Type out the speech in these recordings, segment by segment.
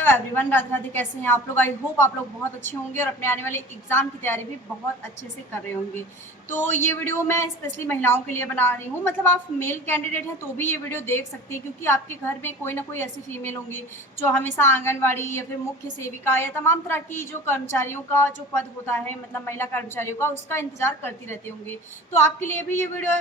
Hello everyone, Radhe Radhe. कैसे हैं आप लोग? आई होप आप लोग बहुत अच्छे होंगे और अपने आने वाले एग्जाम की तैयारी भी बहुत अच्छे से कर रहे होंगे। तो ये वीडियो मैं स्पेशली महिलाओं के लिए बना रही हूँ। मतलब आप मेल कैंडिडेट हैं तो भी ये वीडियो देख सकती हैं, क्योंकि आपके घर में कोई ना कोई ऐसी फीमेल होंगी जो हमेशा आंगनवाड़ी या फिर मुख्य सेविका या तमाम तरह की जो कर्मचारियों का जो पद होता है, मतलब महिला कर्मचारियों का, उसका इंतजार करती रहती होंगी। तो आपके लिए भी ये वीडियो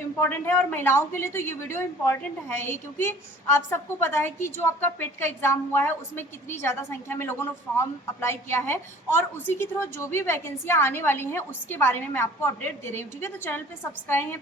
इंपॉर्टेंट है और महिलाओं के लिए तो ये वीडियो इंपॉर्टेंट है ही, क्योंकि आप सबको पता है कि जो आपका पेट का एग्जाम हुआ है उसमें कितनी ज़्यादा संख्या में लोगों ने फॉर्म अप्लाई किया है और उसी के थ्रू जो भी वैकेंसियां आने वाली हैं उसके बारे में मैं आपको अपडेट दे रही हूँ। ठीक है, तो चैनल पे सब्सक्राइब है,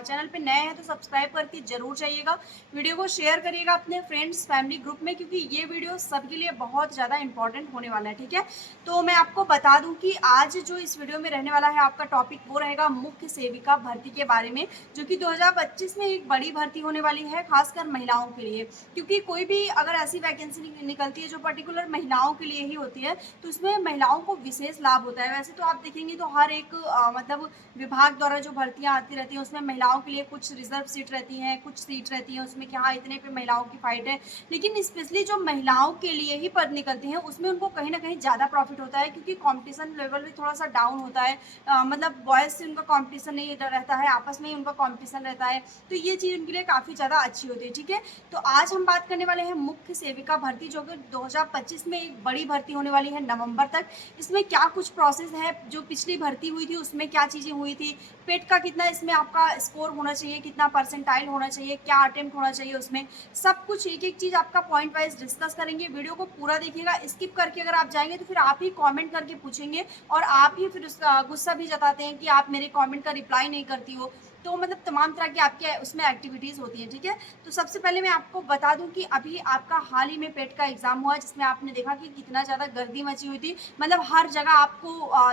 चैनल पे नए हैं तो सब्सक्राइब करके जरूर जाइएगा। वीडियो को शेयर करिएगा अपने फ्रेंड्स फैमिली ग्रुप में, क्योंकि ये वीडियो सबके लिए बहुत ज़्यादा इंपॉर्टेंट होने वाला है। ठीक है, तो मैं आपको बता दूं कि आज जो इस वीडियो में रहने वाला है आपका टॉपिक वो रहेगा मुख्य सेविका भर्ती के बारे में, जो कि 2025 में एक बड़ी भर्ती होने वाली है, खासकर महिलाओं के लिए। क्योंकि कोई भी अगर ऐसी वैकेंसी निकलती है जो पर्टिकुलर महिलाओं के लिए ही होती है तो उसमें महिलाओं को विशेष लाभ होता है। वैसे तो आप देखेंगे तो हर एक मतलब विभाग द्वारा जो भर्तियां आती रहती हैं उसमें महिलाओं के लिए कुछ रिजर्व सीट रहती हैं, कुछ सीट रहती है उसमें कि हाँ इतने पे महिलाओं की फाइट है। लेकिन स्पेशली जो महिलाओं के लिए ही पद निकलते हैं उसमें उनको कहीं ना कहीं ज़्यादा प्रॉफिट होता है, क्योंकि कॉम्पिटिशन लेवल भी थोड़ा सा डाउन होता है। मतलब बॉयज़ से उनका कॉम्पिटिशन नहीं रहता है, आपस में ही उनका कॉम्पिटिशन रहता है। तो ये चीज़ उनके लिए काफ़ी ज़्यादा अच्छी होती है। ठीक है, तो आज हम बात करने वाले हैं मुख्य सेविका भर्ती, जो कि 2025 में एक बड़ी भर्ती होने वाली है नवंबर तक। इसमें क्या कुछ प्रोसेस है, जो पिछली भर्ती हुई थी उसमें क्या चीज़ें हुई थी, पेट का कितना इसमें आपका स्कोर होना चाहिए, कितना परसेंटाइल होना चाहिए, क्या अटेम्प्ट होना चाहिए, उसमें सब कुछ एक एक चीज़ आपका पॉइंट वाइज डिस्कस करेंगे। वीडियो को पूरा देखिएगा, स्किप करके अगर आप जाएंगे तो फिर आप ही कॉमेंट करके पूछेंगे और आप ही फिर उसका गुस्सा भी जताते हैं कि आप मेरे कॉमेंट का रिप्लाई नहीं करती हो। तो मतलब तमाम तरह की आपके उसमें एक्टिविटीज़ होती हैं। ठीक है, तो सबसे पहले मैं आपको बता दूं कि अभी आपका हाल ही में पेट का एग्जाम हुआ, जिसमें आपने देखा कि कितना ज़्यादा गर्दी मची हुई थी। मतलब हर जगह आपको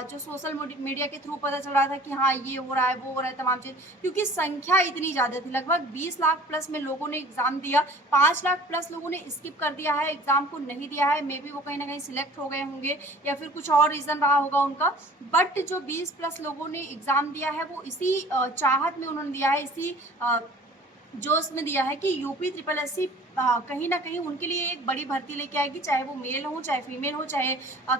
जो सोशल मीडिया के थ्रू पता चल रहा था कि हाँ ये हो रहा है वो हो रहा है तमाम चीज़, क्योंकि संख्या इतनी ज़्यादा थी। लगभग 20 लाख प्लस में लोगों ने एग्जाम दिया, 5 लाख प्लस लोगों ने स्किप कर दिया है, एग्जाम को नहीं दिया है। मे बी वो कहीं ना कहीं सिलेक्ट हो गए होंगे या फिर कुछ और रीज़न रहा होगा उनका। बट जो 20 प्लस लोगों ने एग्जाम दिया है वो इसी चाहत में उन्होंने दिया है, इसी जोश में दिया है कि यूपी ट्रिपल एस सी कहीं ना कहीं उनके लिए एक बड़ी भर्ती लेके आएगी, चाहे वो मेल हो चाहे फीमेल हो, चाहे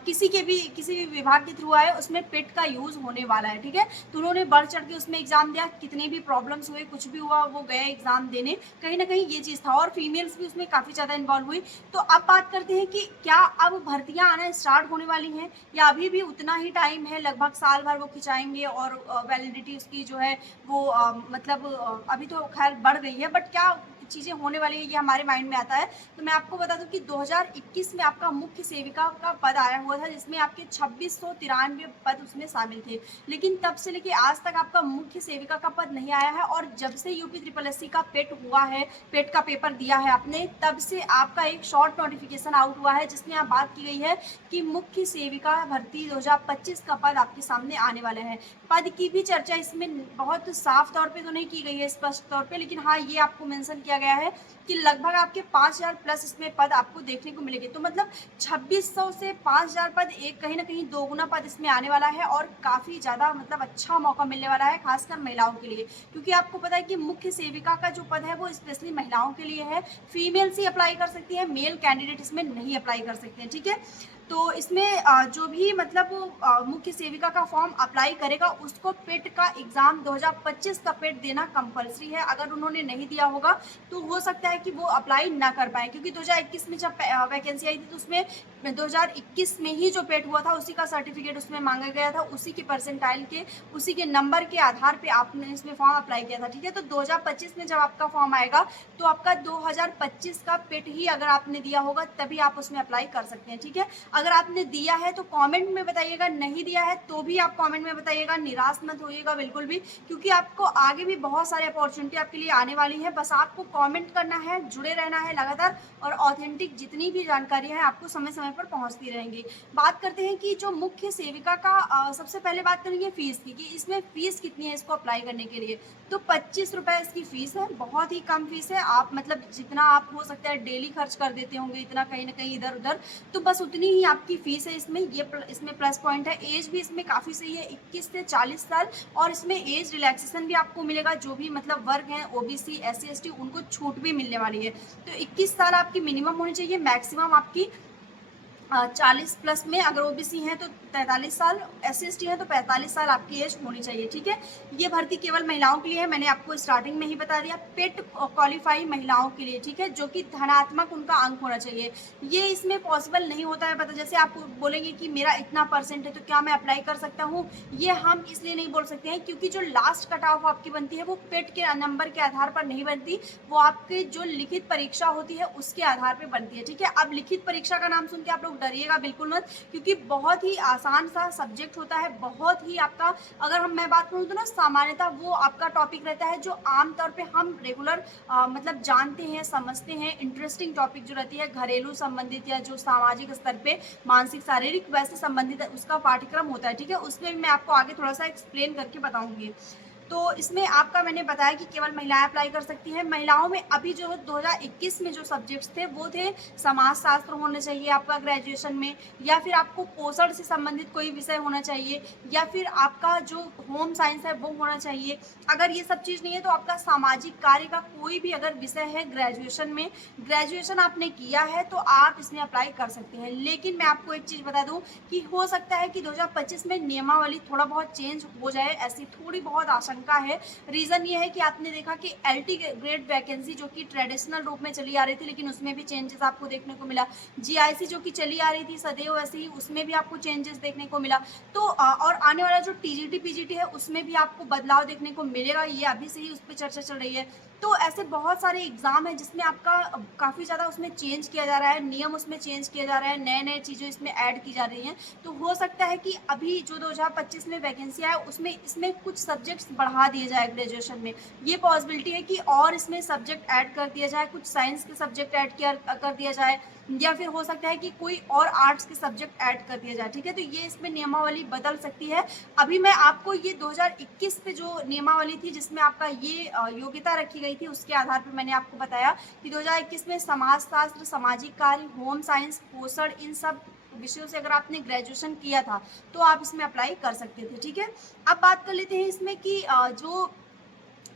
किसी भी विभाग के थ्रू आए, उसमें पेट का यूज होने वाला है। ठीक है, तो उन्होंने बढ़ चढ़ के उसमें एग्जाम दिया, कितने भी प्रॉब्लम्स हुए कुछ भी हुआ वो गए एग्जाम देने। कहीं ना कहीं ये चीज़ था और फीमेल्स भी उसमें काफ़ी ज़्यादा इन्वॉल्व हुई। तो अब बात करते हैं कि क्या अब भर्तियां आना स्टार्ट होने वाली हैं या अभी भी उतना ही टाइम है, लगभग साल भर वो खिंचाएंगे और वैलिडिटी उसकी जो है वो मतलब अभी तो खैर बढ़ गई है, बट क्या चीज़ें होने वाली है ये हमारे माइंड में आता है। तो मैं आपको बता दूं कि 2021 में आपका मुख्य सेविका का पद आया हुआ था, जिसमें आपके 2693 पद उसमें शामिल थे। लेकिन तब से लेके आज तक आपका मुख्य सेविका का पद नहीं आया है, और जब से यूपी ट्रिपल एस सी का पेट हुआ है, पेट का पेपर दिया है आपने, तब से आपका एक शॉर्ट नोटिफिकेशन आउट हुआ है जिसमें आप बात की गई है कि मुख्य सेविका भर्ती 2025 का पद आपके सामने आने वाला है। पद की भी चर्चा इसमें बहुत साफ तौर पे तो नहीं की गई है स्पष्ट तौर पे, लेकिन हाँ ये आपको मेंशन किया गया है कि लगभग आपके 5000 प्लस इसमें पद आपको देखने को मिलेंगे। तो मतलब 2600 से 5000 पद, एक कहीं ना कहीं दोगुना पद इसमें आने वाला है और काफ़ी ज़्यादा मतलब अच्छा मौका मिलने वाला है खासकर महिलाओं के लिए, क्योंकि आपको पता है कि मुख्य सेविका का जो पद है वो स्पेशली महिलाओं के लिए है। फीमेल्स ही अप्लाई कर सकती है, मेल कैंडिडेट इसमें नहीं अप्लाई कर सकते हैं। ठीक है, तो इसमें जो भी मतलब मुख्य सेविका का फॉर्म अप्लाई करेगा उसको पेट का एग्जाम 2025 का पेट देना कंपलसरी है। अगर उन्होंने नहीं दिया होगा तो हो सकता है कि वो अप्लाई ना कर पाए, क्योंकि 2021 में जब वैकेंसी आई थी तो उसमें 2021 में ही जो पेट हुआ था उसी का सर्टिफिकेट उसमें मांगा गया था, उसी के परसेंटाइल के, उसी के नंबर के आधार पे आपने इसमें फॉर्म अप्लाई किया था। ठीक है, तो 2025 में जब आपका फॉर्म आएगा तो आपका 2025 का पेट ही अगर आपने दिया होगा तभी आप उसमें अप्लाई कर सकते हैं। ठीक है, अगर आपने दिया है तो कमेंट में बताइएगा, नहीं दिया है तो भी आप कमेंट में बताइएगा, निराश मत होइएगा बिल्कुल भी, क्योंकि आपको आगे भी बहुत सारे अपॉर्चुनिटी आपके लिए आने वाली है। बस आपको कमेंट करना है, जुड़े रहना है लगातार, और ऑथेंटिक जितनी भी जानकारी है आपको समय समय पर पहुंचती रहेंगी। बात करते हैं कि जो मुख्य सेविका का सबसे पहले बात करेंगे फीस की, कि इसमें फीस कितनी है इसको अप्लाई करने के लिए। तो 25 रुपये इसकी फीस है, बहुत ही कम फीस है। आप मतलब जितना आप हो सकता है डेली खर्च कर देते होंगे इतना कहीं ना कहीं इधर उधर, तो बस उतनी ही आपकी फीस है इसमें, ये इसमें प्लस पॉइंट है। एज भी इसमें काफ़ी सही है, 21 से 40 साल, और इसमें एज रिलैक्सेशन भी आपको मिलेगा। जो भी मतलब वर्ग हैं ओबीसी SC ST उनको छूट भी मिलने वाली है। तो 21 साल आपकी मिनिमम होनी चाहिए, मैक्सिमम आपकी 40 प्लस में, अगर ओबीसी हैं तो 43 साल, SC ST हैं तो 45 साल आपकी एज होनी चाहिए, ठीक है। ये भर्ती केवल महिलाओं के लिए है, मैंने आपको स्टार्टिंग में ही बता दिया। पेट क्वालिफाई महिलाओं के लिए, ठीक है, जो कि धनात्मक उनका अंक होना चाहिए। ये इसमें पॉसिबल नहीं होता है, पता जैसे आप बोलेंगे कि मेरा इतना परसेंट है तो क्या मैं अप्लाई कर सकता हूँ, ये हम इसलिए नहीं बोल सकते हैं क्योंकि जो लास्ट कट ऑफ आपकी बनती है वो पेट के नंबर के आधार पर नहीं बनती, वो आपके जो लिखित परीक्षा होती है उसके आधार पर बनती है, ठीक है। अब लिखित परीक्षा का नाम सुन के आप लोग डरिएगा बिल्कुल मत, क्योंकि बहुत ही आसान सा सब्जेक्ट होता है, बहुत ही आपका, अगर मैं बात करूँ तो ना सामान्यतः वो आपका टॉपिक रहता है जो आमतौर पे हम रेगुलर मतलब जानते हैं, समझते हैं। इंटरेस्टिंग टॉपिक जो रहती है घरेलू संबंधित या जो सामाजिक स्तर पे मानसिक शारीरिक वैसे संबंधित उसका पाठ्यक्रम होता है, ठीक है। उसमें मैं आपको आगे थोड़ा सा एक्सप्लेन करके बताऊंगी। तो इसमें आपका मैंने बताया कि केवल महिलाएं अप्लाई कर सकती हैं। महिलाओं में अभी जो 2021 में जो सब्जेक्ट्स थे वो थे समाजशास्त्र होने चाहिए आपका ग्रेजुएशन में, या फिर आपको पोषण से संबंधित कोई विषय होना चाहिए, या फिर आपका जो होम साइंस है वो होना चाहिए। अगर ये सब चीज़ नहीं है तो आपका सामाजिक कार्य का कोई भी अगर विषय है ग्रेजुएशन में, ग्रेजुएशन आपने किया है तो आप इसमें अप्लाई कर सकते हैं। लेकिन मैं आपको एक चीज़ बता दूँ कि हो सकता है कि 2025 में नियमावली थोड़ा बहुत चेंज हो जाए, ऐसी थोड़ी बहुत आशंका है। रीज़न ये है कि आपने देखा कि LT ग्रेड वैकेंसी जो कि ट्रेडिशनल रूप में चली आ रही थी, लेकिन उसमें भी चेंजेस आपको देखने को मिला। GIC जो कि चली आ रही थी सदैव ऐसे ही, उसमें भी आपको चेंजेस देखने को मिला। तो और आने वाला जो TGT PGT है उसमें भी आपको बदलाव देखने को मिलेगा, ये अभी से ही उस पर चर्चा चल रही है। तो ऐसे बहुत सारे एग्जाम है जिसमें आपका काफ़ी ज़्यादा उसमें चेंज किया जा रहा है, नियम उसमें चेंज किया जा रहा है, नए नए चीज़ें इसमें ऐड की जा रही हैं। तो हो सकता है कि अभी जो 2025 में वैकेंसी आए उसमें इसमें कुछ सब्जेक्ट्स बढ़ा दिए जाए ग्रेजुएशन में, ये पॉसिबिलिटी है कि और इसमें सब्जेक्ट ऐड कर दिया जाए, कुछ साइंस के सब्जेक्ट ऐड कर दिया जाए, या फिर हो सकता है कि कोई और आर्ट्स के सब्जेक्ट ऐड कर दिया जाए, ठीक है। तो ये इसमें नियमावली बदल सकती है। अभी मैं आपको ये 2021 पे जो नियमावली थी जिसमें आपका ये योग्यता रखी गई थी उसके आधार पर मैंने आपको बताया कि 2021 में समाजशास्त्र, सामाजिक कार्य, होम साइंस, पोषण, इन सब विषयों से अगर आपने ग्रेजुएशन किया था तो आप इसमें अप्लाई कर सकते थे, ठीक है। अब बात कर लेते हैं इसमें कि जो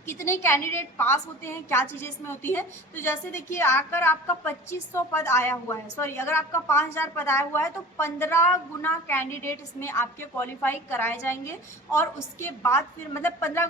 कितने कैंडिडेट पास होते हैं, क्या चीज़ें इसमें होती है। तो जैसे देखिए अगर आपका 2500 पद आया हुआ है, सॉरी अगर आपका 5000 पद आया हुआ है तो 15 गुना कैंडिडेट इसमें आपके क्वालिफाई कराए जाएंगे, और उसके बाद फिर मतलब 15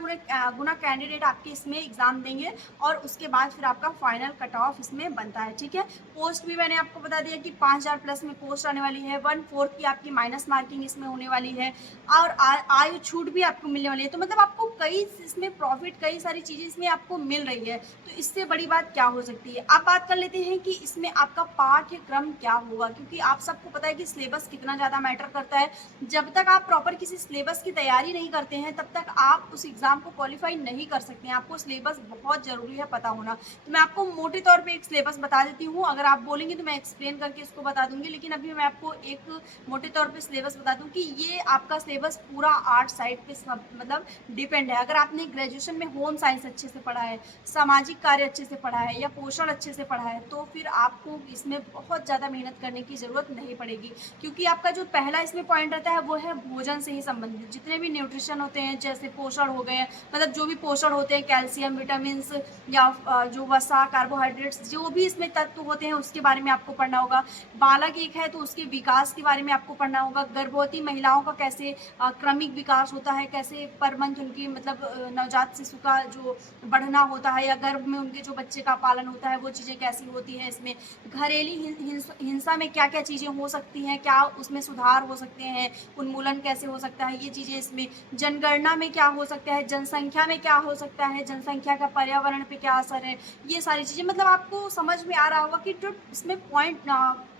गुना कैंडिडेट आपके इसमें एग्जाम देंगे, और उसके बाद फिर आपका फाइनल कट ऑफ इसमें बनता है, ठीक है। पोस्ट भी मैंने आपको बता दिया कि 5000 प्लस में पोस्ट आने वाली है, 1/4 की आपकी माइनस मार्किंग इसमें होने वाली है, और आयु छूट भी आपको मिलने वाली है। तो मतलब आपको कई इसमें प्रॉफिट, कई सारी चीज़ें इसमें आपको मिल रही है। तो इससे बड़ी बात क्या हो सकती है। आप बात कर लेते हैं कि इसमें आपका पाठ्यक्रम क्या होगा, क्योंकि आप सबको पता है कि सिलेबस कितना ज़्यादा मैटर करता है। जब तक आप प्रॉपर किसी सिलेबस की तैयारी नहीं करते हैं तब तक आप उस एग्ज़ाम को क्वालिफाई नहीं कर सकते हैं। आपको सिलेबस बहुत ज़रूरी है पता होना। तो मैं आपको मोटे तौर पर एक सिलेबस बता देती हूँ, अगर आप बोलेंगे तो मैं एक्सप्लेन करके इसको बता दूंगी, लेकिन अभी मैं आपको एक मोटे तौर पर सिलेबस बता दूँ कि ये आपका सिलेबस पूरा आर्ट साइड पे मतलब डिपेंड है। अगर आपने ग्रेजुएशन में होम साइंस अच्छे से पढ़ा है, सामाजिक कार्य अच्छे से पढ़ा है, या पोषण अच्छे से पढ़ा है, तो फिर आपको इसमें बहुत ज़्यादा मेहनत करने की ज़रूरत नहीं पड़ेगी, क्योंकि आपका जो पहला इसमें पॉइंट रहता है वो है भोजन से ही संबंधित। जितने भी न्यूट्रिशन होते हैं जैसे पोषण हो गए, मतलब जो भी पोषण होते हैं, कैल्शियम, विटामिन या जो वसा, कार्बोहाइड्रेट्स, जो भी इसमें तत्व होते हैं उसके बारे में आपको पढ़ना होगा। बालक एक है तो उसके विकास के बारे में आपको पढ़ना होगा। गर्भवती महिलाओं का कैसे क्रमिक विकास होता है, कैसे पर मंथ उनकी मतलब नवजात शिशु का जो बढ़ना होता है, या गर्भ में उनके जो बच्चे का पालन होता है वो चीज़ें कैसी होती हैं। इसमें घरेलू हिंसा में क्या क्या चीज़ें हो सकती हैं, क्या उसमें सुधार हो सकते हैं, उन्मूलन कैसे हो सकता है, ये चीज़ें इसमें। जनगणना में क्या हो सकता है, जनसंख्या में क्या हो सकता है, जनसंख्या का पर्यावरण पे क्या असर है, ये सारी चीज़ें। मतलब आपको समझ में आ रहा होगा कि जो इसमें पॉइंट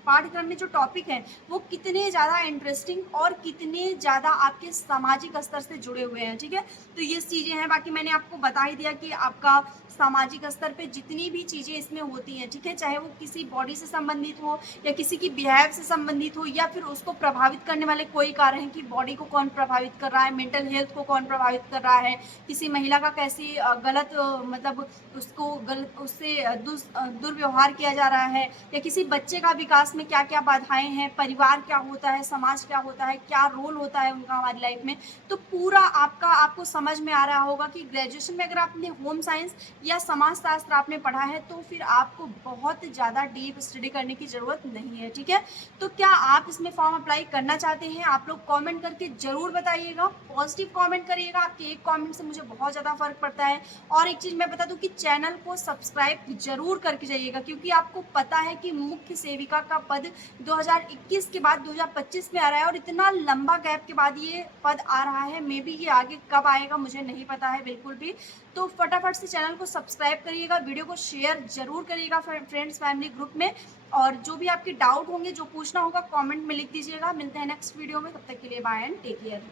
पाठ्यक्रम में जो टॉपिक है वो कितने ज़्यादा इंटरेस्टिंग और कितने ज़्यादा आपके सामाजिक स्तर से जुड़े हुए हैं, ठीक है। तो ये चीज़ें हैं। बाकी मैंने आपको बता ही दिया कि आपका सामाजिक स्तर पे जितनी भी चीज़ें इसमें होती हैं, ठीक है, चाहे वो किसी बॉडी से संबंधित हो या किसी की बिहेव से संबंधित हो, या फिर उसको प्रभावित करने वाले कोई कारण है कि बॉडी को कौन प्रभावित कर रहा है, मेंटल हेल्थ को कौन प्रभावित कर रहा है, किसी महिला का कैसे गलत मतलब उसको गलत उससे दुर्व्यवहार किया जा रहा है, या किसी बच्चे का विकास पास में क्या क्या बाधाएं हैं, परिवार क्या होता है, समाज क्या होता है, क्या रोल होता है उनका हमारी लाइफ में। तो पूरा आपको समझ में आ रहा होगा कि ग्रेजुएशन में अगर आपने होम साइंस या समाज शास्त्र आपने पढ़ा है तो फिर आपको बहुत ज़्यादा डीप स्टडी करने की ज़रूरत नहीं है। ठीक है, तो क्या आप इसमें फॉर्म अप्लाई करना चाहते हैं? आप लोग कमेंट करके ज़रूर बताइएगा, पॉजिटिव कमेंट करिएगा। आपके एक कमेंट से मुझे बहुत ज़्यादा फ़र्क पड़ता है। और एक चीज़ मैं बता दूं कि चैनल को सब्सक्राइब जरूर करके जाइएगा, क्योंकि आपको पता है कि मुख्य सेविका का पद 2021 के बाद 2025 में आ रहा है और इतना लंबा गैप के बाद ये पद आ रहा है। मे बी ये आगे कब आएगा मुझे नहीं पता है बिल्कुल भी। तो फटाफट से चैनल को सब्सक्राइब करिएगा, वीडियो को शेयर जरूर करिएगा फ्रेंड्स फैमिली ग्रुप में। और जो भी आपके डाउट होंगे, जो पूछना होगा कमेंट में लिख दीजिएगा। मिलते हैं नेक्स्ट वीडियो में, तब तक के लिए बाय एंड टेक केयर।